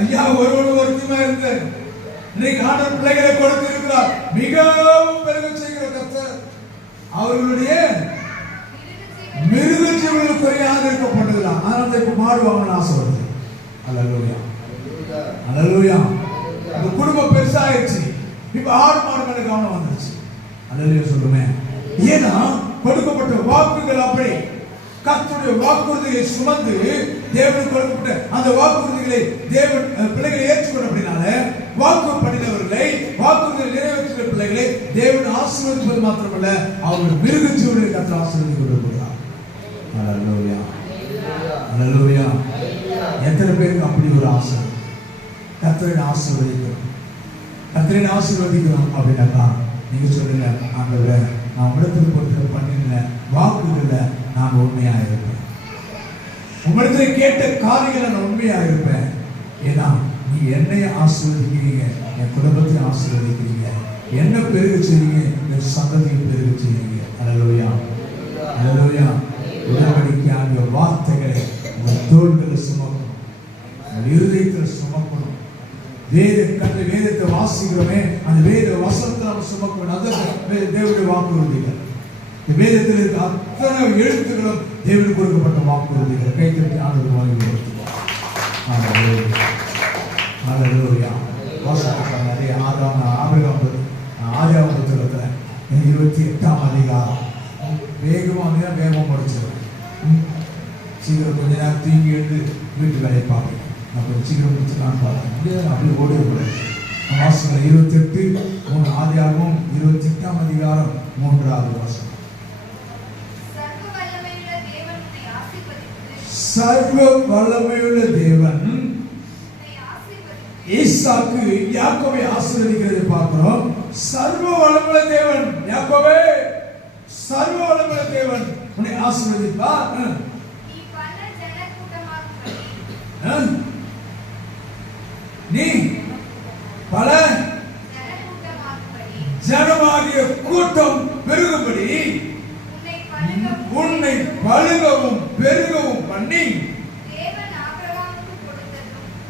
ஐயா ஒருவன் ஒருத்தியுமா இருந்து இன்னைக்கு ஆண்டவர் பிள்ளைகளை கொடுத்திருக்கிறார். மிகவும் பெருக செய்கிற கர்த்தர் அவர்களுடைய மிருக ஜீவனுக்கு குறையாக இருக்கப்பட்டதுதான். ஆனால் இப்ப மாடு வாங்கணும்னு ஆசை வருது. அல்லேலூயா, அல்லேலூயா. இந்த குடும்பம் பெருசாயிருச்சு, இப்ப ஆடு மாடு மேல கவனம் வந்துருச்சு. அல்லேலூயா சொல்லுமே. ஏன்னா கொடுக்கப்பட்ட வாக்குகள் அப்படி கர்த்தருடைய வாக்குறுதியை சுமந்து தேவனுக்கு கொடுக்கப்பட்ட அந்த வாக்குறுதிகளை தேவன் பிள்ளைகளை ஏற்றுக்கொள்ள அப்படினால வாக்கு பண்ணினவர்களை வாக்குறுதியை நிறைவேற்றின பிள்ளைகளை தேவன் ஆசீர்வதிப்பது மாத்திரமல்ல, அவர்கள் மிருக ஜீவனை கர்த்தர் ஆசீர்வதித்து கொடுக்கிறார். அல்லேலூயா, அல்லேலூயா. எத்தனை பேருக்கு அப்படி ஒரு ஆசை? கர்த்தரை ஆசீர்வதிக்கணும், கர்த்தரை ஆசீர்வதிக்கணும் அப்படின்னாக்கா நீங்க சொல்லுங்க, ஆண்டவரே நான் உடத்துக்கு கொடுத்து பண்ணின வாக்குகள்ல நான் உண்மையா இருப்பேன், உங்களிடத்துல கேட்ட காரியங்களை நான் உண்மையா இருப்பேன். ஏன்னா நீ என்னை ஆசீர்வதிக்கிறீங்க, என் குடும்பத்தை ஆசீர்வதிக்கிறீங்க, என்ன பெருக செய்றீங்க, என் சந்ததியை பெருக செய்றீங்க. அல்லேலூயா, அல்லேலூயா. உடன்படிக்கையான வார்த்தைகளை உங்கள் தோள்களை சுமக்கணும், உங்கள் இருதயத்தில் சுமக்கணும். வேதத்தை வாசிக்கிறோமே, அந்த வேத வசனத்தை நம்ம சுமக்கணும். அது தேவனுடைய வாக்குறுதிகள். வேதத்தில் இருக்க அத்தனை எழுத்துக்களும் தேவனுக்கு கொடுக்கப்பட்ட வாக்குறுதிகள். கைத்தட்டி ஆண்டவர் வாங்கி கொடுத்துருவார். ஆதியாகம புத்தகத்துல 28ஆம் அதிகாரம் வேகம் முடிச்சிடும். சீக்கிரம் கொஞ்ச நேரம் தூங்கி எடுத்து வீட்டு வேலையை பார்ப்பேன். நான் சீக்கிரம் முடிச்சுக்கலாம் பார்த்தேன், அப்படி ஓடிவிடுவேன். வாசகம் 28:3 ஆதியாகமம் 28ஆம் அதிகாரம் 3வது வசனம். சர்வ வல்லமையுள்ள தேவன் ஈசாக்கு யாக்கோபை ஆசீர்வதிக்கிறதை பார்க்கிறோம். சர்வ வல்லமையுள்ள தேவன் யாக்கோபே, சர்வ வல்லமையுள்ள தேவன் உன்னை ஆசீர்வதிப்பார். நீ பல ஜனமாகிய கூட்டம் பெருகும்படி உன்னை பழுகவும் பெருகவும் பண்ணி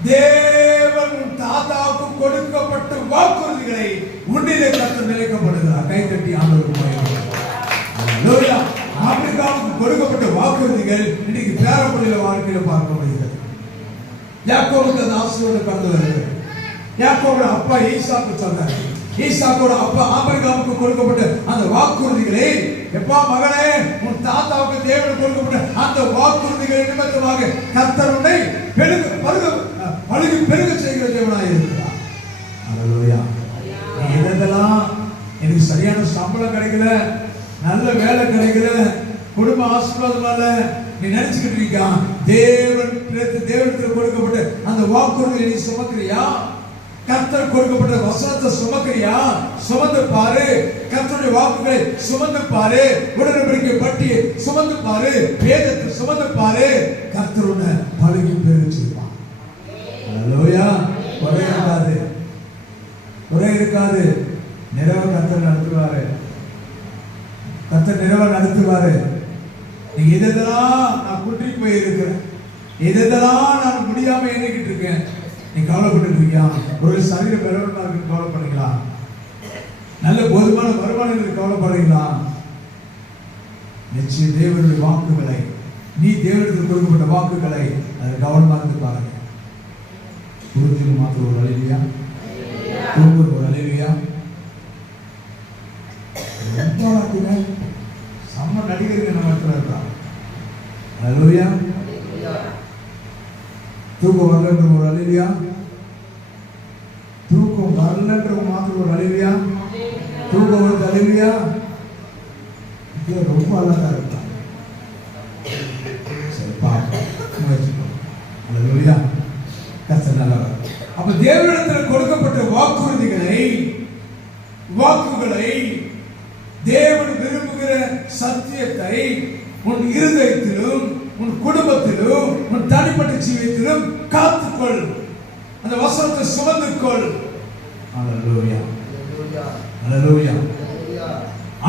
தேவன் தாத்தாவுக்கு கொடுக்கப்பட்ட வாக்குறுதிகளை உன்னிலே கர்த்தர் நிலைக்கப்படுகிறார். கைத்தட்டி ஆண்டவருக்கு ஆப்பிரிக்காவுக்கு கொடுக்கப்பட்ட வாக்குறுதிகள் இன்னைக்கு பேரப்பள்ளியில வாழ்க்கையில பார்க்க முடிகிறது. யாக்கோபுக்கு அந்த ஆசீர்வாதம் கடந்து வருகிறது. யாக்கோபோட அப்பா ஈசாக்கு சொன்னார், ஈசாக்கோட அப்பா ஆபிரகாமுக்கு கொடுக்கப்பட்ட அந்த வாக்குறுதிகளை, எப்பா மகனே உன் தாத்தாவுக்கு தேவனுக்கு கொடுக்கப்பட்ட அந்த வாக்குறுதிகளை நிமித்தமாக கர்த்தர் உன்னை பழுகி பெருக செய்கிற தேவனாய் இருக்கிறார். அல்லேலூயா. இதெல்லாம் எனக்கு சரியான சம்பளம் கிடைக்கல, நல்ல வேலை கிடைக்கல, குடும்ப ஆசீர்வாதமால நீ நினைச்சுக்கிட்டு இருக்க, தேவனுக்கு கொடுக்கப்பட்ட அந்த வாக்குறுதியை நீ சுமக்கிறியா? கர்த்தர் கொடுக்கப்பட்ட வசனத்தை சுமக்கிறியா? சுமந்து பாரு. கர்த்தருடைய வாக்குகளை சுமந்து பாரு. உடன்படிக்கை பட்டியை சுமந்து பாரு. வேதத்தை சுமந்து பாரு. கர்த்தர் உன்னை பழுகி பெருக செய்வார். அல்லேலூயா. குறை இருக்காது, குறை இருக்காது. நிறைவ கர்த்தர் நடத்துவாரு, கர்த்தர் நிறைவ நடத்துவாரு. நீ எதெல்லாம் நான் குற்றி போயிருக்கிறேன், எதெல்லாம் நான் முடியாம எண்ணிக்கிட்டு இருக்கேன், நீ கவலைப்பட்டு இருக்கியா? ஒரு சரீர பலவீனமா இருக்கு கவலைப்படுறீங்களா? நல்ல போதுமான வருமானம் கவலைப்படுறீங்களா? நிச்சயம் தேவனுடைய வாக்குகளை, நீ தேவனுக்கு கொடுக்கப்பட்ட வாக்குகளை அதை கவனமாக இருந்து பாருங்க. புரிஞ்சு மாத்திர ஒரு அழிவியா, தூங்குற ஒரு அழிவியா, செம்ம நடிகர்கள் நம்ம இடத்துல இருக்கிறான். அல்லேலூயா. தூக்கம் வரலன்ற ஒரு அழிவியா, தூக்கம் வரலன்ற மாத்திரம் ஒரு அழிவியா, தூக்கம் வருது அழிவியா, ரொம்ப அழகா இருக்கான். சரி பார்ப்போம். அல்லேலூயா. கர்த்தர் நல்லவர். அப்ப தேவனிடத்தில் கொடுக்கப்பட்ட வாக்குகளை தேவன் விரும்புகிற சத்தியத்தை உன் இருதயத்திலும் உன் குடும்பத்திலும் உன் தனிப்பட்ட ஜீவியத்திலும் காத்துக்கொள். அந்த வசனத்தை சுமந்துக்கொள். அல்லேலூயா, அல்லேலூயா.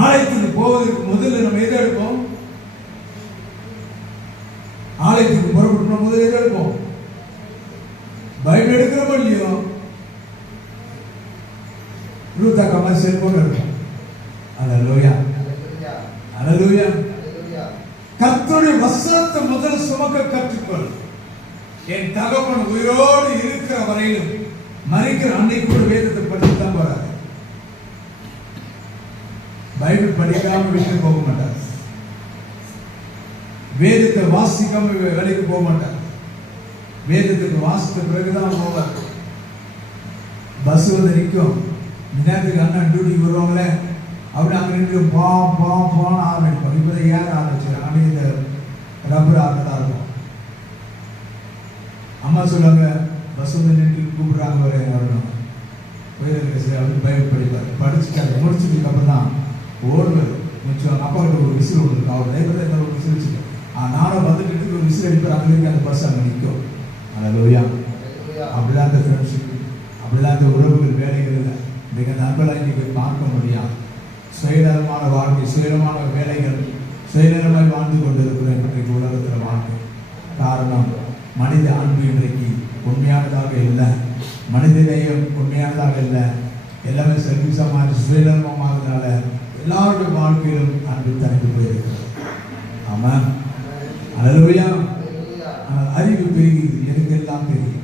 ஆலயத்துக்கு போவதற்கு முதல்ல நம்ம எதை எடுப்போம்? ஆலயத்துக்கு புறப்பட்டு முதல்ல எதை எடுப்போம்? பைபிள் எடுக்கிறோமோ இல்லையோ, ரூத் அக்கா மாதிரி செல்போன் இருக்கும். அல்லேலூயா, அல்லேலூயா. கர்த்தருடைய வசனத்தை முதல் சுமக்க கற்றுக்கொள். என் தகப்பன் உயிரோடு இருக்கிற வரையிலும் மறிக்கிற அன்னைக்கு கூட வேதத்தை படிச்சுதான் போறாரு. பைபிள் படிக்காம வீட்டுக்கு போக மாட்டார், வேதத்தை வாசிக்காம வேலைக்கு போக மாட்டார், வேதத்துக்கு வாசித்த பிறகுதான் போவார். பஸ் வந்து நிற்கும், நேரத்துக்கு அண்ணன் டியூட்டிக்கு வருவாங்களே, அப்படி அங்கே நின்று போன ஆரம்பிப்போம். இப்போதான் ஏற ஆரம்பிச்சிடும். அப்படி இந்த ரப்பர் ஆட்டத்தான் இருக்கும். அம்மா சொல்லுவாங்க, பஸ் வந்து நின்று கூப்பிடுறாங்க வரணும் அப்படின்னு பைபிள் படிப்பார். படிச்சுட்டாங்க, முடிச்சதுக்கு அப்புறம் தான் ஓடுவது முடிச்சுவாங்க. அப்பா கிட்ட ஒரு விசில் ஒன்று இருக்கு, அவர் லைப்ரரி என்ன ஒரு விசில் வச்சுக்கோ, நானும் வந்துட்டு ஒரு விசில் அடிப்பார். அங்கே இருக்கு அந்த பஸ் அங்கே நிற்கும். அல்லேலூயா. அப்படிதான் அந்த ஃப்ரெண்ட்ஷிப், அப்படிதான் அந்த உறவுகள், வேலைகள் இல்லை. இன்றைக்கு நண்பர்களாக இன்னைக்கு பார்க்க முடியாது. சுயநலமான வாழ்க்கை, சுயநலமான வேலைகள், சுயநலமாய் வாழ்ந்து கொண்டிருக்கிற இன்றைக்கு உலகத்தில் வாழ்க்கை. காரணம், மனித அன்பு இன்றைக்கு உண்மையானதாக இல்லை, மனிதநேயம் உண்மையானதாக இல்லை. எல்லாமே செல்விசமாக சுயநலமானதுனால எல்லாருடைய வாழ்க்கையிலும் அன்பு தனித்து போயிருக்கிறது. ஆமாம், அல்லேலூயா. ஆனால் அறிவு பெருகிறது, எனக்கு எல்லாம் தெரியும்,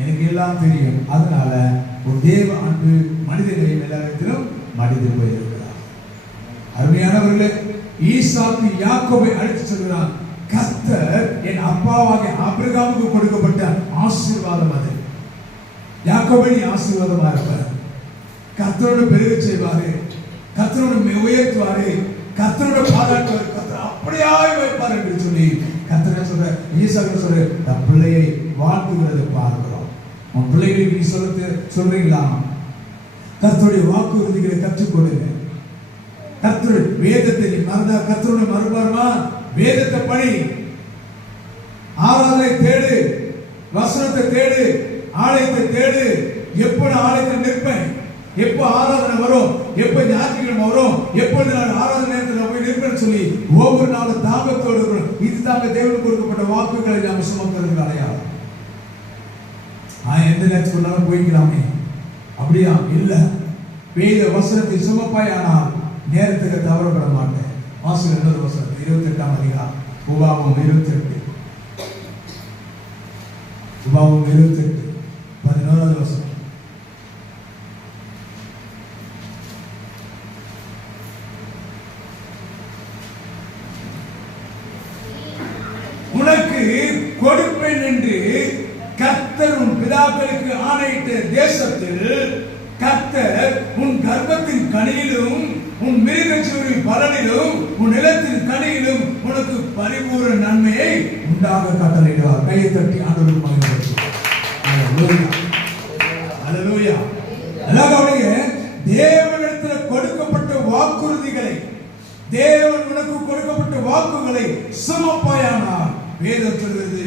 எனக்கு எல்லாம் தெரியும். அதனால ஒரு தேவ அன்பு மனிதநேயம் எல்லாத்திலும் மனித போயிருக்கிறார். அருமையானவர்களே, ஈசாக்கு யாக்கோபை அழைத்து சொல்கிறான், கர்த்தர் என் அப்பாவாகிய ஆபிரகாமுக்கு கொடுக்கப்பட்ட ஆசீர்வாதம் அது. யாக்கோபை நீ ஆசீர்வாதமா இருப்பார், கர்த்தரோடு பெருக செய்வாரு, கர்த்தரோடு உயர்த்துவாரு, கர்த்தரோட பாராட்டுவார், கர்த்தர் அப்படியாய் வைப்பார் என்று சொல்லி கர்த்தர் சொல்ற, ஈசாக்கு சொல்ற, தன் பிள்ளையை வாழ்த்துகிறதை பார்க்கிறோம். உன் பிள்ளைகளுக்கு நீ சொல்றீங்களா? கர்த்தருடைய வாக்குறுதிகளை கற்றுக் கொடுங்க. கர்த்தருடைய வேதத்தை நீ மறந்தா கர்த்தருடைய மறுபார்மா, வேதத்தை படி, ஆராதனை தேடு, வசனத்தை தேடு, ஆலயத்தை தேடு. எப்ப நான் ஆலயத்தில் நிற்பேன், எப்ப ஆராதனை வரும், எப்ப ஞாயிற்றுக்கிழமை வரும், எப்பொழுது நான் ஆராதனை நேரத்தில் போய் நிற்பேன்னு சொல்லி ஒவ்வொரு நாளும் தாகத்தோடு இருக்கணும். இது தாங்க தேவனுக்கு கொடுக்கப்பட்ட வாக்குகளை நாம் சுமக்கிறதுக்கு அடையாளம். எந்த நேரத்துக்குள்ளாலும் போய்க்கலாமே, அப்படியா? இல்ல, வேத வசனத்தை சுமப்பாயானால் நேரத்துக்கு தவறப்பட மாட்டேன். வாசல் இன்னொரு வசனம் 28ஆம் அதிகாரம், உபாகமம் 28, உபாகமம் 28 11வது வசனம். உனக்கு கொடுப்பேன் என்று கர்த்தர் உன் பிதாக்களுக்கு ஆணையிட்ட தேசத்தில் கர்த்தர் உன் கர்ப்பத்தின் கனியிலும் உன் மிருகச்சீவரின் பலனிலும் உன் நிலத்தின் கனியிலும் உனக்கு பரிபூரண நன்மையை உண்டாக கட்டளையிடுவார். கையை தட்டி ஆண்டவருக்கு மகிமைப்படுத்துவோம். அல்லேலூயா. அல்லேலூயா. தேவனிடத்தில் கொடுக்கப்பட்ட வாக்குறுதிகளை, தேவன் உனக்கு கொடுக்கப்பட்ட வாக்குகளை சுமப்பாயானால் வேதம் சொல்கிறது,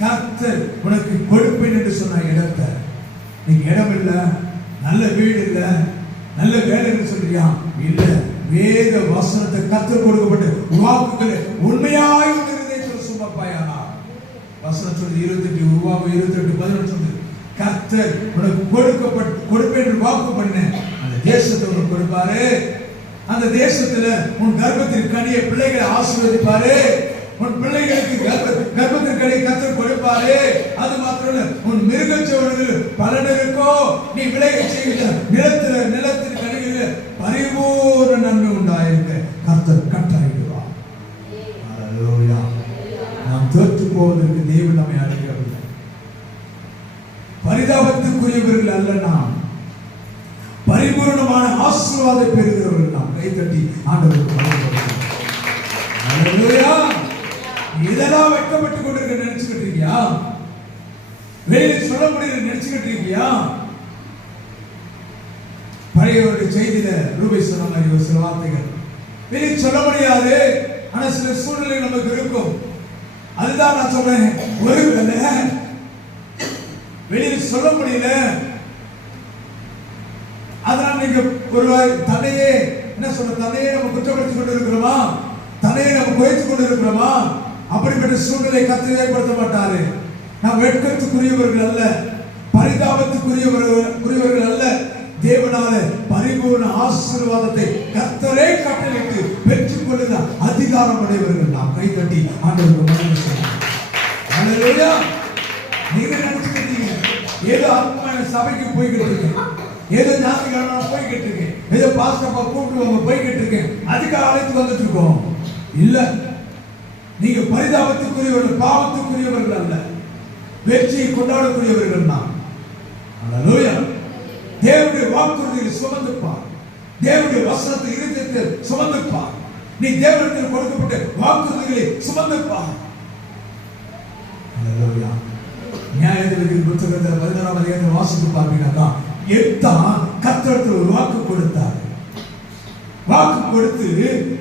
கர்த்தர் உனக்கு கொடுப்பேன் என்று சொன்ன இடத்தை, நீங்க இடம் இல்ல, நல்ல வீடு இல்ல, நல்ல வேலை சொல்றியா? இல்ல, வேத வசனத்தை கர்த்தர் கொடுக்கப்பட்ட வாக்குகளை உண்மையாய் இருதயத்தில் சுமப்பாயானா. வசனம் சொல்லி 28 உபாகமம் 28:11 சொல்லுது, கர்த்தர் உனக்கு கொடுப்பேன் என்று வாக்கு பண்ண அந்த தேசத்தை உனக்கு கொடுப்பாரு. அந்த தேசத்துல உன் கர்ப்பத்தின் கனியை பிள்ளைகளை ஆசீர்வதிப்பாரு. உன் பிள்ளைகளுக்கு கர்ப்பத்தின் கனியை கர்த்தர் கொடுப்பாரு. அது மாத்திரம் உன் மிருகச்சீவர்கள் பலனருக்கோ நீ விளைய செய்கிற நிலத்தின் கனிகளில் பரிபூர்ண நன்மை உண்டாயிருக்க கர்த்தர் கட்டளையிடுவார். அல்லேலூயா. நாம் தோற்று போவதற்கு தேவன் நம்மை அழைக்கவில்லை. பரிதாபத்துக்குரியவர்கள் அல்ல, நாம் பரிபூர்ணமான ஆசீர்வாதத்தை பெறுகிறவர்கள். நாம் கைத்தட்டி ஆண்டவருக்கு மகிமைப்படுத்துவோம். அல்லேலூயா. இதெல்லாம் வெட்கப்பட்டுக் கொண்டிருக்க நினைச்சுக்கிட்டு இருக்கியா? வெளியில் சொல்ல முடியாது நினைச்சுக்கிட்டு இருக்கியா? பழைய செய்தியில ரூபை சொன்ன மாதிரி ஒரு சில வார்த்தைகள் வெளியில் சொல்ல முடியாது, ஆனா சில சூழ்நிலை நமக்கு இருக்கும். அதுதான் நான் சொல்றேன், ஒருவேளை வெளியில் சொல்ல முடியல, அதனால நீங்க ஒரு தன்னையே என்ன சொல்ற, தன்னையே நம்ம குற்றப்படுத்திக் கொண்டு இருக்கிறோமா, தன்னையே நம்ம குறைத்துக் கொண்டு இருக்கிறோமா? அப்படிப்பட்ட சூழ்நிலை கர்த்தர் ஏற்படுத்த மாட்டாரு. நாம் வெட்கத்துக்குரியவர்கள் அல்ல, பரிதாபத்துக்குரியவர்கள் அல்ல. தேவனால பரிபூர்ண ஆசீர்வாதத்தை கர்த்தரே கட்டளையிட்டு பெற்றுக் கொள்ளுகிற அதிகாரம் உடையவர்கள் நாம். கை தட்டி ஆண்டவருக்கு மகிமை செய்வோம். அல்லேலூயா. நீங்க நினைச்சுக்கிட்டீங்க ஏதோ ஆத்மான சபைக்கு போய்கிட்டு இருக்கேன், ஏதோ ஞாயிற்றுக்கிழமை போய்கிட்டு இருக்கேன், ஏதோ பாஸ்டப்பா கூப்பிடுவாங்க போய்கிட்டு இருக்கேன், அதுக்காக அழைத்து வந்துட்டு இருக்கோம். இல்ல, நீங்க பரிதாபத்துக்குரியவர்கள், பாவத்துக்குரியவர்கள் அல்ல, வெற்றியை கொண்டாடக்கூடியவர்கள் தான். அல்லேலூயா. தேவனுடைய வாக்குறுதியை சுமந்துப்பார், தேவனுடைய வசனத்தை இருதயத்தில் சுமந்துப்பார். நீ தேவனுக்கு கொடுக்கப்பட்ட வாக்குறுதிகளை சுமந்துப்பார். அல்லேலூயா. நியாயாதிபதிகள் புத்தகத்தில் 16ஆம் அதிகாரத்தை வாசித்து பார்த்தீங்கன்னா, எப்தான் கர்த்தருக்கு ஒரு வாக்கு கொடுத்தார். வாக்கு கொடுத்து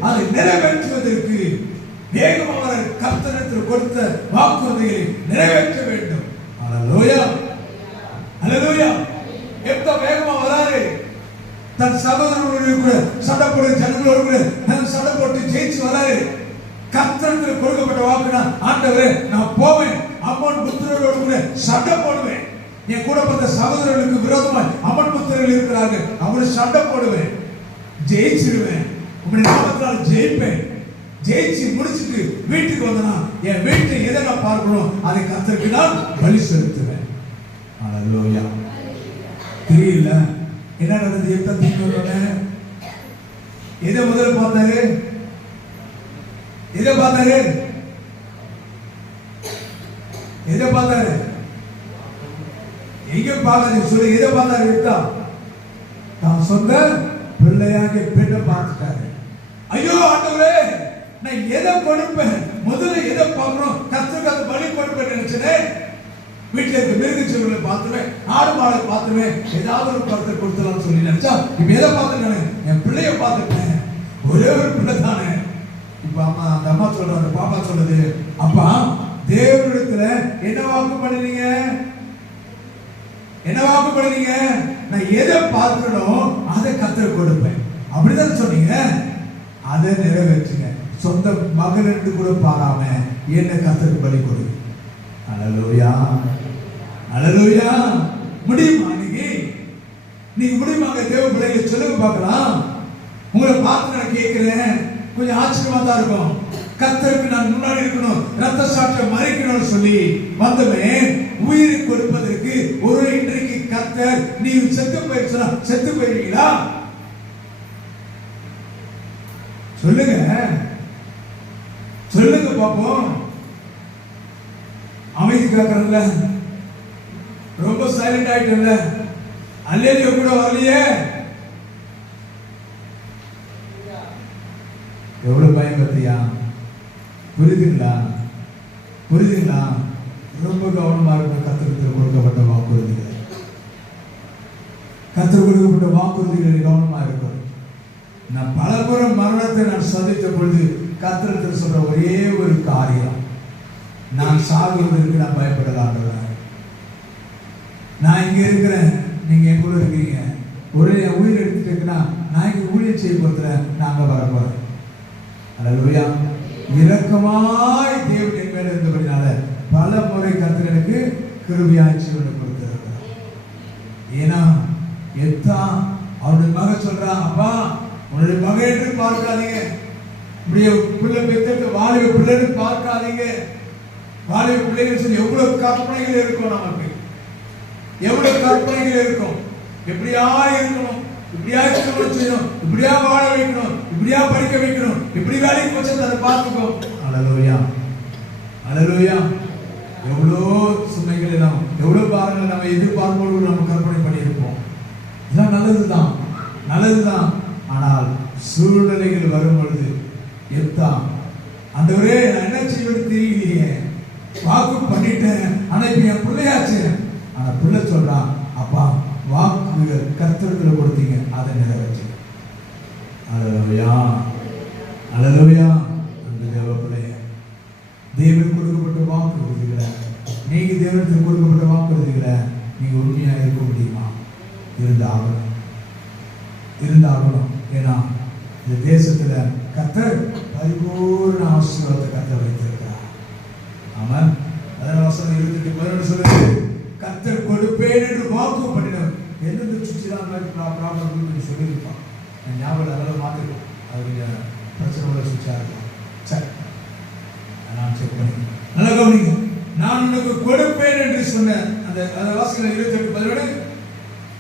அதை நிறைவேற்றுவதற்கு வேகமாக கர்த்தருக்கு கொடுத்த வாக்குறுதிகளை நிறைவேற்ற வேண்டும். அல்லேலூயா. அல்லேலூயா. எப்தா வேகமா வராரு, தன் சகோதரர்களோடு கூட சண்டை போட்டு, ஜனங்களோடு கூட சண்டை போட்டு ஜெயிச்சு வராரு. கர்த்தருக்கு கொடுக்கப்பட்ட வாக்குனா, ஆண்டவரே நான் போவேன், அம்மன் புத்திரரோடு கூட சண்டை போடுவேன், என் கூட பிறந்த சகோதரர்களுக்கு விரோதமாய் அம்மன் புத்திரர்கள் இருக்கிறார்கள், அவங்களை சண்டை போடுவேன், ஜெயிச்சிடுவேன், உங்களுடைய நாமத்தால் ஜெயிப்பேன், ஜெயிச்சு முடிச்சுட்டு வீட்டுக்கு வந்தனா என் வீட்டை எதை நான் பார்க்கணும் அதை கர்த்தருக்கு நான் பலி செலுத்துவேன். அல்லேலூயா. தெரியல என்ன நடந்தது? எப்ப தீர்க்கணும்னு எதை முதல்ல பார்த்தாரு? எதை பார்த்தாரு? எதை பார்த்தாரு? எங்க பார்த்தாரு சொல்லி எதை பார்த்தாரு? விட்டா தான் சொந்த பிள்ளையாக பெண்ணை பார்த்துட்டாரு. ஐயோ ஆண்டவரே, நான் எதை கொடுப்பேன், முதல்ல எதை பார்க்கணும், கர்த்தருக்கு அந்த பலி கொடுப்பேன் நினைச்சேன். வீட்டில் இருக்க மிருக ஜீவனை பார்த்துவேன், ஆடு மாடை பார்த்துவேன், ஏதாவது ஒரு படத்தை கொடுத்துலாம் சொல்லி நினைச்சா இப்ப எதை பார்த்துட்டேன்? என் பிள்ளைய பார்த்துட்டேன், ஒரே ஒரு பிள்ளை தானே. இப்ப அம்மா, அந்த அம்மா சொல்ற, அந்த பாப்பா சொல்லுது, அப்பா தேவனிடத்துல என்ன வாக்கு பண்ணினீங்க? என்ன வாக்கு பண்ணினீங்க? நான் எதை பார்க்கணும் அதை கர்த்தருக்கு கொடுப்பேன், அப்படிதான் சொன்னீங்க, அதை நிறைவேற்றுங்க. சொந்த மகள் என்று கூட பாராம என்ன கர்த்தருக்கு பலி கொடு. அல்லேலூயா. அல்லேலூயா. முடியுமா? நீங்க முடியுமாங்க? தேவ பிள்ளைகளை சொல்லுங்க பார்க்கலாம். உங்களை பார்த்து நான் கேட்கிறேன், கொஞ்சம் ஆச்சரியமா தான் இருக்கும். கர்த்தருக்கு நான் முன்னாடி இருக்கணும், ரத்த சாட்சியை மறைக்கணும்னு சொல்லி வந்தவன் உயிரை கொடுப்பதற்கு ஒரு இன்றைக்கு கர்த்தர் நீ செத்து போயிடுச்சுனா செத்து போயிருவீங்களா? சொல்லுங்க, சொல்லுங்க பாப்போம். அமைதி காக்கறதுல ரொம்ப சைலண்ட் ஆயிட்டல, அல்லேலூயா கூட வரலையே. எவ்வளவு பயம் பத்தியா? புரியுதுங்களா? புரியுதுங்களா? ரொம்ப கவனமா இருக்கும். கர்த்தருக்கு கொடுக்கப்பட்ட வாக்குறுதிகள், கர்த்தருக்கு கொடுக்கப்பட்ட வாக்குறுதிகளில் கவனமா இருக்கும். நான் பலமுறை மரணத்தை நான் சந்தித்த பொழுது கர்த்தருக்கு சொல்ற ஒரே ஒரு காரியம், நான் சாகுவதற்கு நான் பயப்படலாம். நான் இங்க இருக்கிறேன், நீங்க என் கூட இருக்கீங்க, ஒரே உயிர் எடுத்துட்டேன்னா நான் இங்க ஊழியம் செய்ய போறேன், நாங்க வர போறேன். அல்லேலூயா. இரக்கமாய் தேவன் என் மேல இருந்தபடினால பல முறை கர்த்தர் எனக்கு கிருபையாய் ஜீவனை கொடுத்திருக்கிறார். ஏன்னா எத்தா அவருடைய மகன் சொல்றான், அப்பா உன்னுடைய மகன் என்று பார்க்காதீங்க, இப்படியே பிள்ளை பெற்று வாலிப பிள்ளைன்னு பார்க்காதீங்க. வாலிப பிள்ளைகள் சொல்லி எவ்வளவு கற்பனைகள் இருக்கும், நமக்கு எவ்வளவு கற்பனைகள் இருக்கும். எப்படியா இருக்கணும், இப்படியா திருமணம் செய்யணும், இப்படியா வாழ வைக்கணும், இப்படியா படிக்க வைக்கணும், இப்படி வேலைக்கு வச்சு அதை பார்த்துக்கோ. அல்லேலூயா. அல்லேலூயா. எவ்வளோ சுமைகளை நாம், எவ்வளவு பாருங்கள் நம்ம எதிர்பார்ப்போடு நம்ம கற்பனை பண்ணியிருப்போம். இதெல்லாம் நல்லதுதான், நல்லதுதான். ஆனால் சூழ்நிலைகள் வரும் பொழுது எத்தா ஆண்டவரே நான் என்ன செய்வது தெரியலையே, வாக்கு பண்ணிட்டேன், ஆனா இப்ப என் பிள்ளையாச்சு. ஆனா பிள்ளை சொல்றான், அப்பா வாக்கு கர்த்தருக்கு கொடுத்தீங்க, அதை நிறைவேற்று. அல்லேலூயா. அல்லேலூயா. அந்த தேவ பிள்ளைய தேவனுக்கு கொடுக்கப்பட்ட வாக்குறுதிகளை, நீங்க தேவனுக்கு கொடுக்கப்பட்ட வாக்குறுதிகளை நீங்க உண்மையா இருக்க முடியுமா? இருந்தாகணும், இருந்தாகணும். ஏன்னா இந்த தேசத்துல கர்த்தர் பரிபூர்ண ஆசீர்வாதத்தை கர்த்தர் வைத்திருக்கிறார். ஆமா. அதனால வசனம் 28:11 சொல்லுது, கர்த்தர் கொடுப்பேன் என்று வாக்கு பண்ணினவர். எந்தெந்த சுற்றிதான் ப்ராப்ளம் சொல்லியிருப்பான். ஞாபகம் அதெல்லாம் மாற்றிருக்கோம். அது கொஞ்சம் பிரச்சனை உள்ள சுற்றியாக இருக்கும். சரி, நான் செக் பண்ணி நல்லா கவனிங்க. நான் உனக்கு கொடுப்பேன் என்று சொன்ன அந்த வாசிகள் 28:11,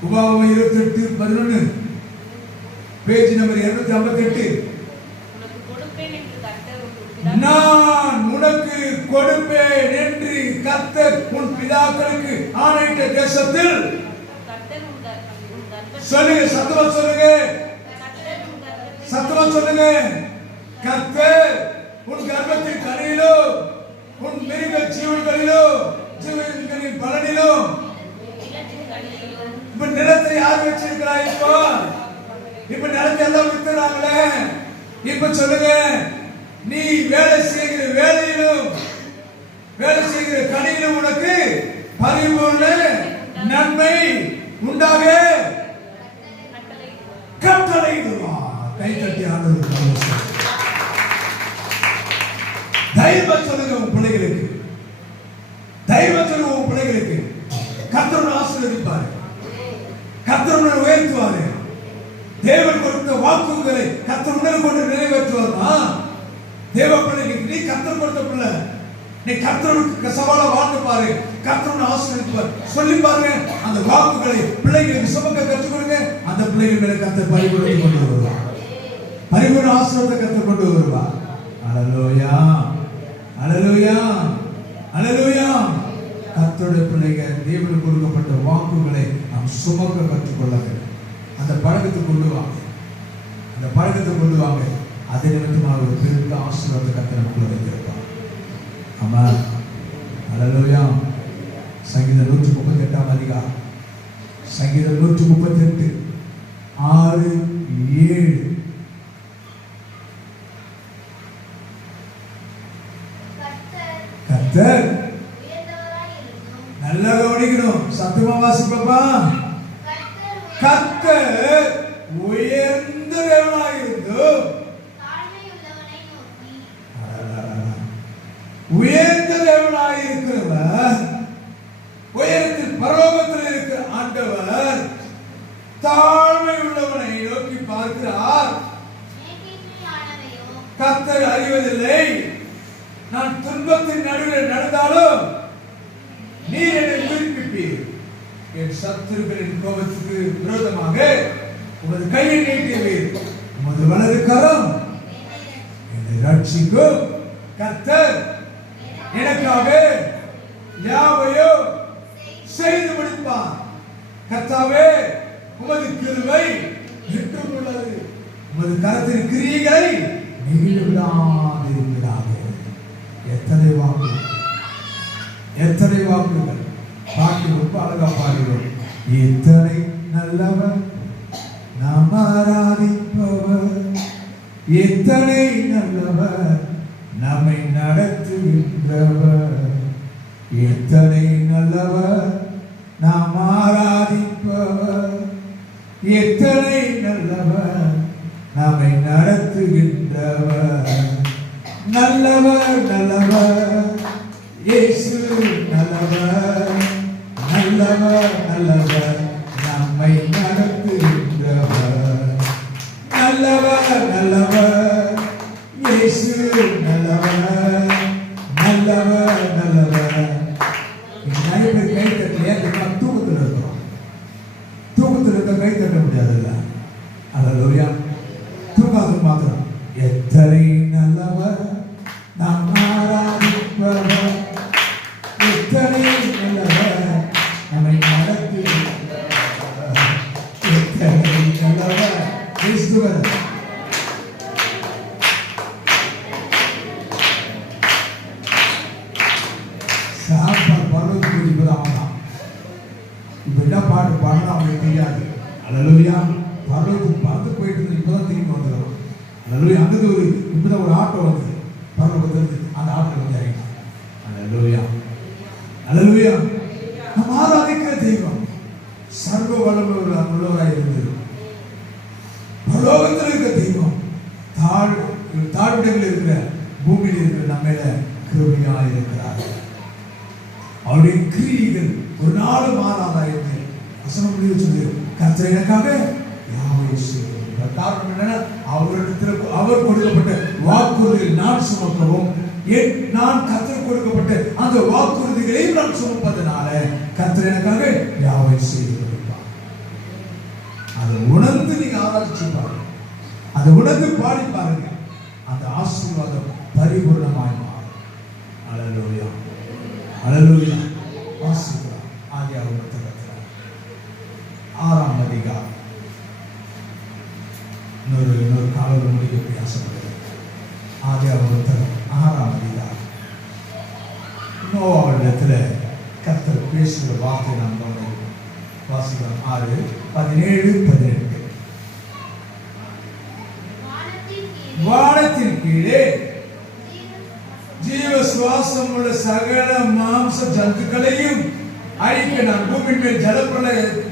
உபாகமம் 28:11, பேஜ் நம்பர் 258. நான் உனக்கு கொடுப்பேன் என்று கர்த்தர் உன் பிதாக்களுக்கு ஆணையிட்ட தேசத்தில் சொல்லுங்க, சத்தமா சொல்லுங்க, சத்தமா சொல்லுங்க. கர்த்தர் உன் கர்ப்பத்தின் கனியிலோ உன் மிருக ஜீவன்களிலோ ஜீவன்களின் பலனிலோ. இப்ப நிலத்தை யார் வச்சிருக்கிறா? இப்ப நிலத்தை எல்லாம் வித்துறாங்களே. இப்ப சொல்லுங்க, நீ வேலை செய்கிற வேலையிலும் வேலை செய்கிற கனியிலும் உனக்கு பரிபூர்ண நன்மை உண்டாக கட்டளையிடுவார். கை தட்டி ஆண்டவருக்கு தைரியம் சொல்லுங்க. உன் பிள்ளைகளுக்கு தைரியம் சொல்லுங்க. உன் பிள்ளைகளுக்கு கர்த்தர் ஆசீர்வதிப்பார், கர்த்தர் உயர்த்துவார். தேவன் கொடுத்த வாக்குகளை கர்த்தர் உணர்வு கொண்டு நிறைவேற்றுவார். தேவ பிள்ளைக்கு நீ கர்த்தர் கொடுத்த பிள்ளை, நீ கர்த்தருக்கு சவாலா வாழ்ந்து பாரு, கர்த்தர் ஆசீர்வதிப்பார். சொல்லி பாருங்க, அந்த வாக்குகளை பிள்ளைகளுக்கு சுமக்க கற்றுக் கொடுங்க. அந்த பிள்ளைகள் மேல கர்த்தர் பரிபூரணத்தை கொண்டு வருவார், பரிபூரண ஆசீர்வாதத்தை கர்த்தர் கொண்டு வருவார். அல்லேலூயா, அல்லேலூயா, அல்லேலூயா. கர்த்தருடைய பிள்ளைகள் தேவனுக்கு கொடுக்கப்பட்ட வாக்குகளை நாம் சுமக்க கற்றுக்கொள்ள வேண்டும். அந்த பழக்கத்தை கொண்டு வாங்க, அந்த பழக்கத்தை கொண்டு வாங்க. அதே நிமித்தமாக ஒரு பெருத்த ஆசீர்வாதத்தை கர்த்தர் நமக்குள்ள வைத்திருப்பார். ஆமா, அல்லேலூயா. சங்கீதம் 138 அதிகாரம், சங்கீதம் 138 6, 7. கர்த்தர் நல்லா கவனிக்கணும், சத்தமா வாசிப்பா. கர்த்தர் உயர்ந்த தேவனாயிருந்தும் உயர்ந்த தேவனாயிருக்கிறவர், உயரத்தில் பரலோகத்தில் இருக்கிற ஆண்டவர் தாழ்மை உள்ளவனை நோக்கி பார்க்கிறார். கர்த்தர் அறிவதில்லை, நான் துன்பத்தின் நடுவில் நடந்தாலும் நீர் என்னை உயிர்ப்பிப்பீர். என் சத்துருக்களின் கோபத்துக்கு விரோதமாக உமது கையை நீட்டுவீர், உமது வலது கரம் என்னை ரட்சிக்கும். கர்த்தர் எனக்காக யாவையோ செய்து முடிப்பார். கர்த்தாவே, உமது கிருபை என்றும் உள்ளது, உமது கரத்தின் கிரியைகளை நெகிழ்விடாது இருக்கிறார்கள். எத்தனை வாக்கு, எத்தனை வாக்குகள். பாட்டு ரொம்ப அழகா பாடுகிறோம். எத்தனை நல்லவர் நாம் ஆராதிப்பவர், எத்தனை நல்லவர் நம்மை நடத்துகின்றவர், எத்தனை நல்லவர் நாம் ஆராதிப்பவர், எத்தனை நல்லவர் நம்மை நடத்துகின்றவர். நல்லவர், நல்லவர் இயேசு, நல்லவர், நல்லவர், நல்லவர் நம்மை நடத்துகின்றவர். நல்லவர், நல்லவர் இயேசு, நல்லவர், நல்லவர், நல்லவர். நிறைய பேர் கை தட்டலையா? தூக்கத்தில் இருக்கிறோம், தூக்கத்தில் இருக்க கை தட்ட முடியாதுல்ல. அல்லேலூயா. தூங்காது மாத்திரம். எத்தனை நல்லவர் நாம் ஆராதிப்பவர், எத்தனை நல்லவர் நம்மை நடத்துகின்றவர், எத்தனை நல்லவர் கிறிஸ்துவர். சாப்பாடு பருவத்துக்கு இப்பதான் இப்ப என்ன பாட்டு பாடணும் அவங்களுக்கு தெரியாது. அல்லேலூயா. பருவத்துக்கு பறந்து போயிட்டு இப்பதான் திரும்பி வந்துடும். அல்லேலூயா. அங்கே ஒரு இப்பதான் ஒரு ஆட்டோ வந்து பரலோகத்திலிருந்து அந்த ஆட்டோ வந்து இறங்கினான். அல்லேலூயா, அல்லேலூயா. நாம் ஆராதிக்கிற தெய்வம் சர்வ வல்லவராய் இருந்தது. பரலோகத்தில் இருக்கிற தெய்வம் தாழ்விடங்களில் இருக்கிற பூமியில் இருக்கிற நம்ம மேல கிருபையாய் இருக்கிறார். அவருடைய கிரியைகள் ஒரு நாள் மாறாதாயிருந்து வசனம் முடிவு சொல்லி கர்த்தர் எனக்காக யாவை செய்கிறார். காரணம் என்னன்னா அவரிடத்தில் அவர் கொடுக்கப்பட்ட வாக்குறுதிகள் நான் சுமக்கவும் நான் கர்த்தர் கொடுக்கப்பட்ட அந்த வாக்குறுதிகளையும் நான் சுமப்பதனால கர்த்தர் எனக்காக யாவை செய்து கொடுப்பார். அதை உணர்ந்து நீங்க ஆராய்ச்சி பாருங்க, அதை உணர்ந்து பாடி பாருங்க, அந்த ஆசீர்வாதம் பரிபூர்ணமாய் மாறும். அல்லேலூயா, அல்லேலூயா. ஆசீர்வாதம் ஆதியாகமம் புத்தகத்தில் 6ஆம் அதிகாரம் இன்னொரு காலம் முடிக்க பிரயாசப்படுகிறது. ஆதியாகமம் புத்தகம் 6ஆம் அதிகாரம் நோவாவிடத்தில் கர்த்தர் பேசுகிற வார்த்தை நாம் கவனிக்கிறோம். வாசிக்கிறோம் 6:17-18. வானத்தின் கீழே ஜீவ சுவாசம் உள்ள சகல மாம்ச ஜந்துக்களையும் அழிக்க நான் பூமியின் மேல்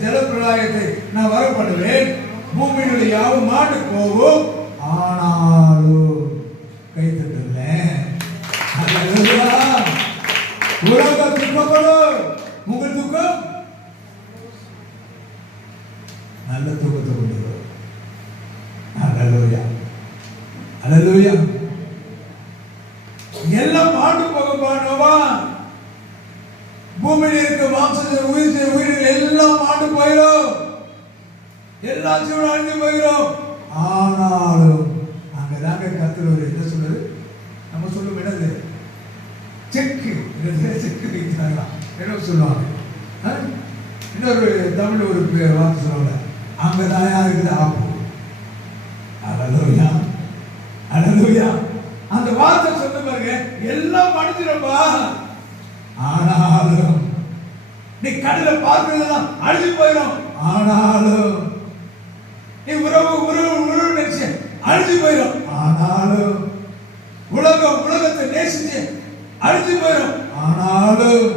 ஜலப்பிரளயத்தை நான் வரப்படுவேன். பூமியினுடைய யாவும் மாண்டு போகும். ஆனாலும் கைத்தட்டல உலகம் துக்கப்படும். உங்கள் துக்கம் நல்ல துக்கத்தை கொண்டு வரும். அல்லேலூயா, அல்லேலூயா. எல்லாம் மாண்டு போகப்பானவா. பூமியில் இருக்க மாம்சத்தில் உயிர்கள் எல்லாம் மாண்டு போயிடும். எல்லா ஜீவனும் அழிந்து போயிடும். ஆனாலும் அங்கதாங்க கர்த்தர் என்ன சொல்றது? நம்ம சொல்லும் என்னது? செக்கு செக்கு வைக்கிறாங்களா என்ன சொல்லுவாங்க? இன்னொரு தமிழ் ஒரு வார்த்தை சொல்லுவாங்க, அங்கதான் இருக்குது ஆப்பு. அல்லேலூயா, அல்லேலூயா. அந்த வார்த்தை சொன்ன பாருங்க, எல்லாம் மடிஞ்சிருப்பா. ஆனாலும் நீ கடல பார்க்கிறதெல்லாம் அழிஞ்சு போயிடும். ஆனாலும் நீ உறவு நினைச்சு அழிஞ்சு போயிடும். ஆனாலும் உலகத்தை நேசிச்சு அழிஞ்சு போயிடும். ஆனாலும்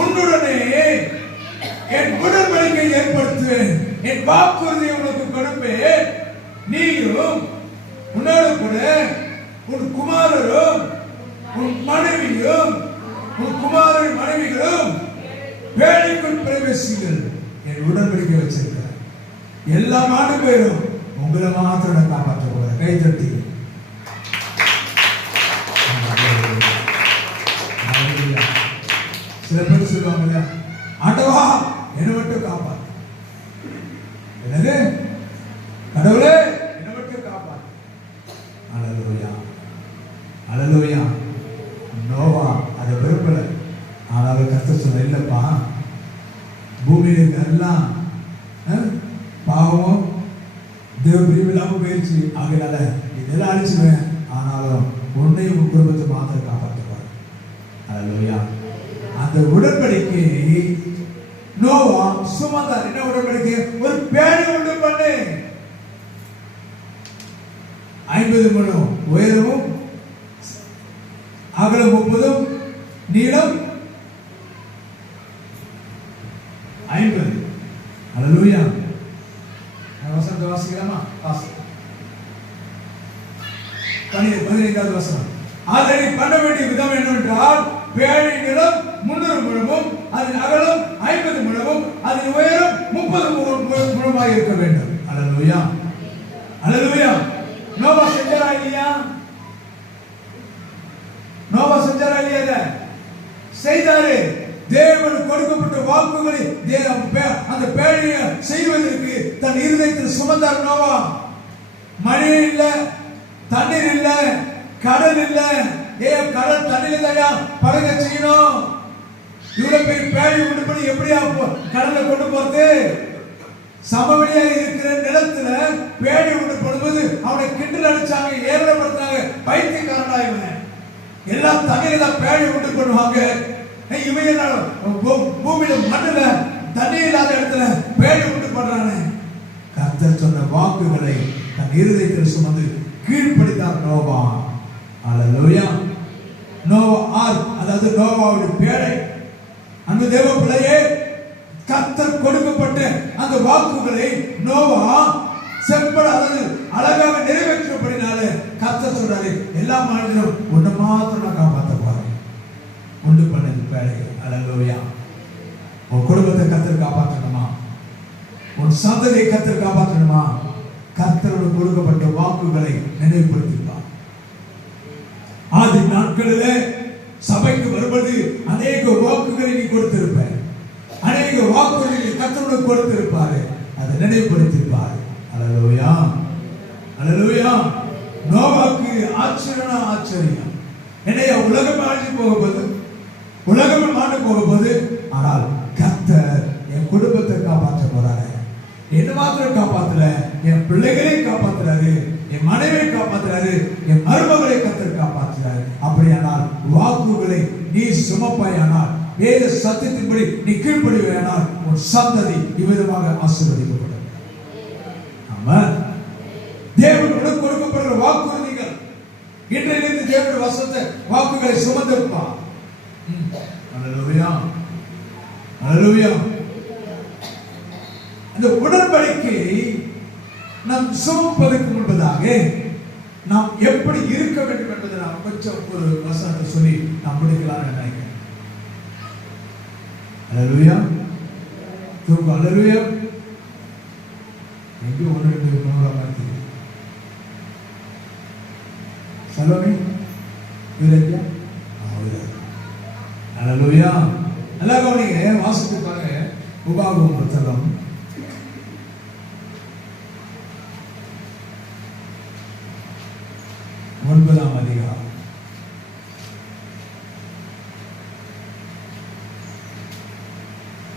உன்னுடனே என் உடன்படிக்கை ஏற்படுத்துவேன், என் வாக்குறுதியை உனக்கு கொடுப்பேன். நீயும் உன்னோடு கூட உன் குமாரரும் உன் மனைவியும் உன் குமாரன் மனைவிகளும் பேழைக்குள் பிரவேசிங்கள். என் உடன்படிக்கை வச்சிருக்கிறேன். எல்லா மாண்டு பேரும் உங்களை மாத்திரம் காப்பாற்ற போற. கை தட்டி சில பேர் சொல்லுவாங்க இல்லையா, ஆண்டவா என்னை மட்டும் காப்பாற்று. என்னது? கடவுளே என்னை மட்டும் காப்பாற்று. அல்லேலூயா, அல்லேலூயா. நோவா அதை விரும்பல. ஆனாலும் கர்த்தர் சொன்ன, இல்லப்பா பூமியில இருக்க எல்லாம் பாவமும் தேவ பிரியம் இல்லாம போயிடுச்சு. ஆகையால இதெல்லாம் அழிச்சுவேன். ஆனாலும் உன்னையும் உன் குடும்பத்தை மாத்திரம் காப்பாற்றுவார். அல்லேலூயா. அந்த உடன்படிக்கை நோவா சுமந்தார். என்ன உடன்படிக்கை? ஒரு பேழை உண்டு பண்ணு. 50 முழம் உயரமும் அகலம் 30 நீளம் 50. அல்லேலூயா. வசனத்தை வாசிக்கலாமா? வாசி. 15வது வசனம். அதை பண்ண வேண்டிய விதம் என்னவென்றால், பேழை நீளம் 300 முழமும் அதன் அகலம் 50 முழமும் அதன் உயரம் 30 முழமாக இருக்க வேண்டும். அல்லேலூயா, அல்லேலூயா. நோவா செஞ்சாரா இல்லையா? நோவா செஞ்சாரா இல்லையா? செய்தாரு. தேவன் கொடுக்கப்பட்ட வாக்குகளை அந்த பேழையை செய்வதற்கு தன் இருதயத்தில் சுமந்தார் நோவா. மழை இல்ல, தண்ணீர் இல்ல, கடல் இல்ல. கடல் தண்ணீர் இல்லையா படகை செய்யணும். இவ்வளவு பேர் பேழை உண்டு பண்ணி எப்படியா கடலை கொண்டு போறது? சமவெளியாக இருக்கிற நிலத்துல பேழை உண்டு பண்ணும்போது அவனை கிண்டல் அடிச்சாங்க, ஏவலப்படுத்தாங்க, பைத்தியக்காரனாக. எல்லாம் தண்ணீர் தான் பேழை உண்டு பண்ணுவாங்க. பூமியில மண்ணுல தண்ணி இல்லாத இடத்துல பேழை உண்டு பண்றானே. கர்த்தர் சொன்ன வாக்குகளை தன் இருதயத்தில் சுமந்து கீழ்ப்படித்தார் நோவா. அல்லேலூயா. நோவா அதாவது நோவாவுடைய பேழை. அந்த தேவ பிள்ளையே, கர்த்தர் கொடுக்கப்பட்ட அந்த வாக்குகளை நோவா செப்பட அதாவது அழகாக நிறைவேற்றபடினால கர்த்தர் சொல்றாரு, எல்லா மனிதனும் ஒண்ணு மாத்திரம் காப்பாற்ற போறேன். உண்டு பண்ணது பேரை. அல்லேலூயா. உன் குடும்பத்தை கர்த்தர் காப்பாற்றணுமா? உன் சந்ததியை கர்த்தர் காப்பாற்றணுமா? கர்த்தரோடு கொடுக்கப்பட்ட வாக்குகளை நினைவுபடுத்திப்பார். ஆதி நாட்களிலே சபைக்கு வருவது அநேக வாக்குகளை நீ கொடுத்திருப்ப, அநேக வாக்குகளை கர்த்தரோடு கொடுத்திருப்பாரு. அதை நினைவுபடுத்திருப்பார். அல்லேலூயா, அல்லேலூயா. நோவாக்கு ஆச்சரியம். என்னைய உலகம் அழிஞ்சு போகும்போது, உலகம் மாண்டு போகும்போது, ஆனால் கர்த்தர் என் குடும்பத்தை காப்பாற்ற போறாரு. என்ன மாத்திரம் காப்பாத்தல, என் பிள்ளைகளை காப்பாத்துறாரு, என் மனைவியை காப்பாத்துறாரு, என் மருமகளை கர்த்தர் காப்பாற்றுறாரு. அப்படியானால் வாக்குகளை நீ சுமப்பாயானால், வேத சத்தியத்தின்படி நீ கீழ்ப்படிவாயானால், உன் சந்ததி இவ்விதமாக ஆசீர்வதிக்கப்படும். ஆமென். தேவன் உனக்கு கொடுக்கப்படுகிற வாக்குறுதிகள், இன்றையிலிருந்து தேவனுடைய வசனத்தை வாக்குகளை சுமந்திருப்பா. அல்லேலூயா, அல்லேலூயா. அந்த உடன்படிக்கை நாம் சுமப்பதற்கு முன்பதாக நாம் எப்படி இருக்க வேண்டும் என்பதை நாம் கொஞ்சம் ஒரு வசனத்தை சொல்லி நாம் முடிக்கலாம்னு நினைக்கிறேன். அல்லேலூயா, அல்லேலூயா. எங்கே ஒன்று ரெண்டு மாதிரி சலோமி விரஜா. அல்லேலூயா. நல்லா கவனிங்க, வாசித்துப்பாங்க. உபாகமம் புத்தகம் 9ஆம் அதிகாரம்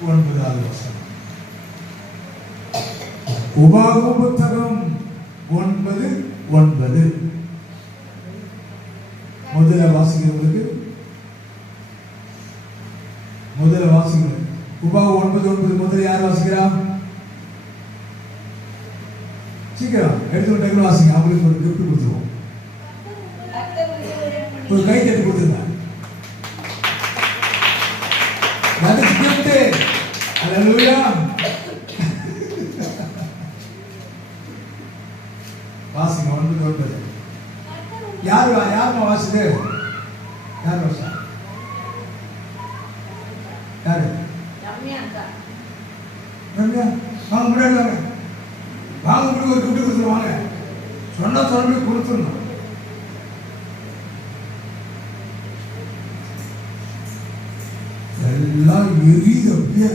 9வது வசனம். உபாகமம் புத்தகம் 9:9. முதல்ல வாசிக்கிறவங்களுக்கு முதல்ல வாசிங்க. உபாகமம் 9:9 முதல்ல யார் வாசிக்கிறா? சீக்கிரம் எடுத்து வாசிங்க. அவங்களுக்கு ஒரு கிஃப்ட் கொடுத்துருவோம். ஒரு கை தட்டி கொடுத்துருங்க. அல்லேலூயா. வாசிங்க 9:9. யாருமா வாசிது? யார் வாசா? யாரு? ரம்யா. வாங்க முன்னாடி வாங்க. வாங்க முன்னாடி ஒரு கிஃப்ட் கொடுத்துருவாங்க. சொன்னா தொடர்ந்து கொடுத்துடணும். எல்லாம் எரியுது அப்படியே.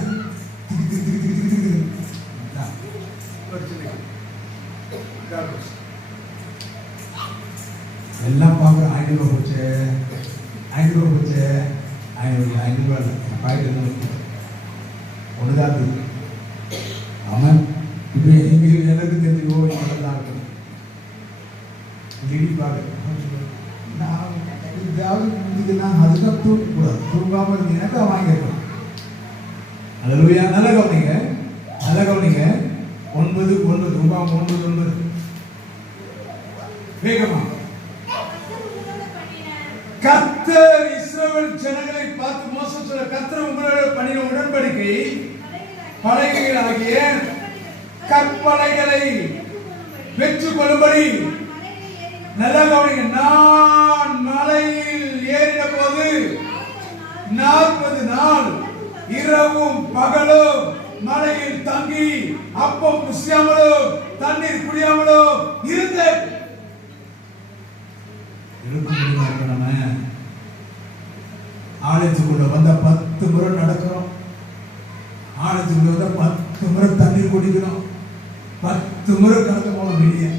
எல்லாம் பார்க்குற 500 ரூபா போச்சு, 500 ரூபா போச்சு, 500 ரூபா பாயிட்டு ஒன்றுதான் இருக்குது. ஆமாம். இப்போ எங்களுக்கு எனக்கு தெரிஞ்சுக்கோ, தான் இருக்கணும். இடிப்பாடு நான் அதுதான் தூக்கக்கூடாது. தூங்காமல் இருந்தீங்கன்னா வாங்கிருக்கணும். அல்லேலூயா. நல்ல கவனிங்க, நல்ல கவனிங்க. 9:9 உபாகமம் 9:9 வேகமா. கர்த்தர் இஸ்ரவேல் ஜனங்களை பார்த்து மோசே சொல்ல, கர்த்தர் உங்களோடு பண்ணின உடன்படிக்கை பலகைகளாகிய கற்பலகைகளை பெற்றுக் கொள்ளும்படி. நல்ல கவனிங்க. நான் மலையில் ஏறின போது 40 நாள் இரவும் பகலும் மலையில் தங்கி அப்பம் புசியாமலோ தண்ணீர் குடியாமலோ இருந்தேன். ஆலயத்துக்குள்ள வந்த 10 முறை நடக்கிறோம். ஆலயத்துக்குள்ள வந்த 10 முறை தண்ணீர் குடிக்கிறோம். 10 முறை கடந்து போனோம் வெளியே.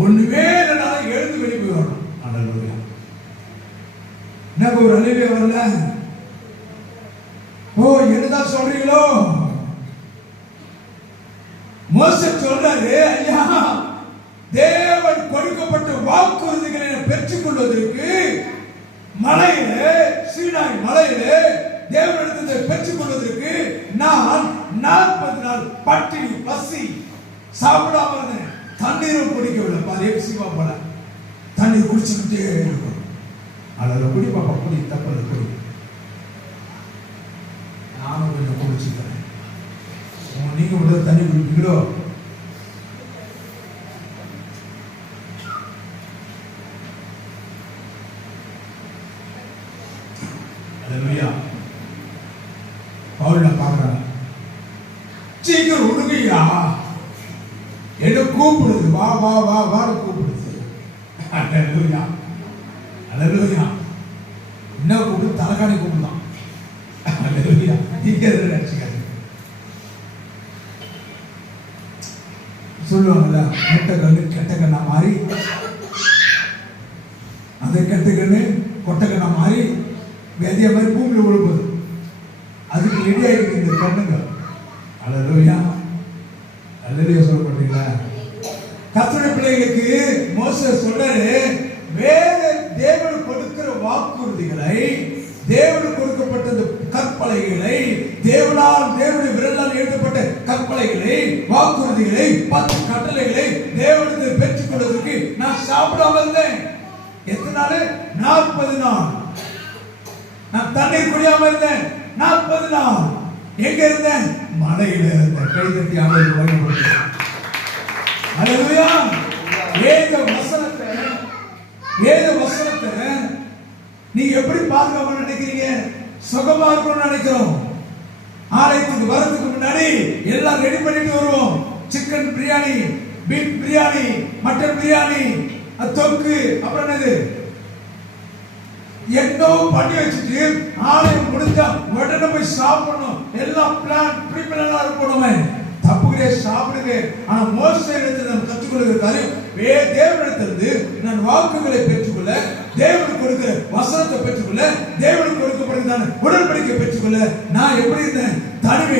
ஒண்ணுமே இல்லைனாலும் எழுந்து வெளியே போய் வரணும். அல்லேலூயா. எனக்கு ஒரு அல்லேலூயா வரல. ஓ, என்னதான் சொல்றீங்களோ? மோசே சொல்றாரு, ஐயா, தேவன் கொடுக்கப்பட்ட வாக்குறுதிகளை பெற்றுக் கொள்வதற்கு மலையில, சீனாய் மலையில தேவனிடத்தை பெற்றுக் கொள்வதற்கு நான் 40 நாள் பட்டினி பசி சாப்பிடாம இருந்தேன். தண்ணீரும் குடிக்கவில்லை. பாரு சிவா போல தண்ணீர் குடிச்சுக்கிட்டே இருக்கணும். அதில் குடி பாப்பா, குடி, தப்பது குடி. நானும் கொஞ்சம் குடிச்சுக்கிறேன். நீங்க விட தண்ணி குடிப்பீங்களோ? அல்லேலூயா. அல்லேலூயா. பவுல பார்க்கறாங்க, சீக்கிரம் உடுங்கய்யா, என்ன கூப்பிடுது, வா வா வா வான்னு கூப்பிடுது. அல்லேலூயா, அல்லேலூயா. என்ன கூப்பிடு, தலைகாணி கூப்பிடலாம். அல்லேலூயா. இங்க நினைச்சுக்காது சொல்லுவாங்கல்ல, கெட்ட கண்ணு கெட்ட கண்ணா மாறி, அந்த கெட்ட கண்ணு கொட்ட கண்ணா மாறி விதைய மாதிரி பூமியில விழுப்புது. அதுக்கு ரெடி ஆகிருக்கு இந்த கண்ணுங்க. அல்லேலூயா, அல்லேலூயா சொல்லப்பட்டீங்களா? கர்த்தருடைய பிள்ளைகளுக்கு மோசேஸ் சொல்றாரு, வேத தேவன் கொடுக்கிற வாக்குறுதிகளை, தேவனுக்கு கொடுக்கப்பட்ட இந்த கற்பனைகளை, தேவனுடைய விரலால் எழுதப்பட்ட கற்பனைகளை, வாக்குறுதிகளை, 10 கட்டளைகளை தேவனுக்கு பெற்றுக் கொள்வதற்கு நான் சாப்பிடாம இருந்தேன். எத்தனை நாள்? 40 நாள். நான் தண்ணீர் குடியாம இருந்தேன் 40 நாள். எங்க இருந்தேன்? மலையில இருந்தேன். கை தட்டி ஆண்டவருக்கு மகிமைப்படுத்துங்க. அல்லேலூயா. வேத வசனத்தை நீங்க எப்படி பாதுகாக்கணும்னு நினைக்கிறீங்க? சுகமா இருக்கணும்னு நினைக்கிறோம். ஆலயத்துக்கு வரதுக்கு முன்னாடி எல்லாம் ரெடி பண்ணிட்டு வருவோம். Chicken biryani, beef biryani, mutton biryani, தொக்கு, அப்புறம் என்னது என்னோ பண்ணி வச்சுட்டு ஆலயம் முடிஞ்சா உடனே போய் சாப்பிடணும். எல்லாம் பிளான் ப்ரீபிளானா இருக்கணும். தப்புகிறே சாப்பிடுங்க. ஆனா மோசே இடத்துல நான் கற்றுக்கொள்கிற காரியம், தேவனிடத்திலிருந்து நான் வாக்குகளை பெற்றுக்கொள்ள, தேவனுக்கு கொடுக்கிற வசனத்தை பெற்றுக்கொள்ள, தேவனுக்கு கொடுக்கப்படுகிற உடன்படிக்கை பெற்றுக்கொள்ள நான் எப்படி இருந்தேன்? தனிமை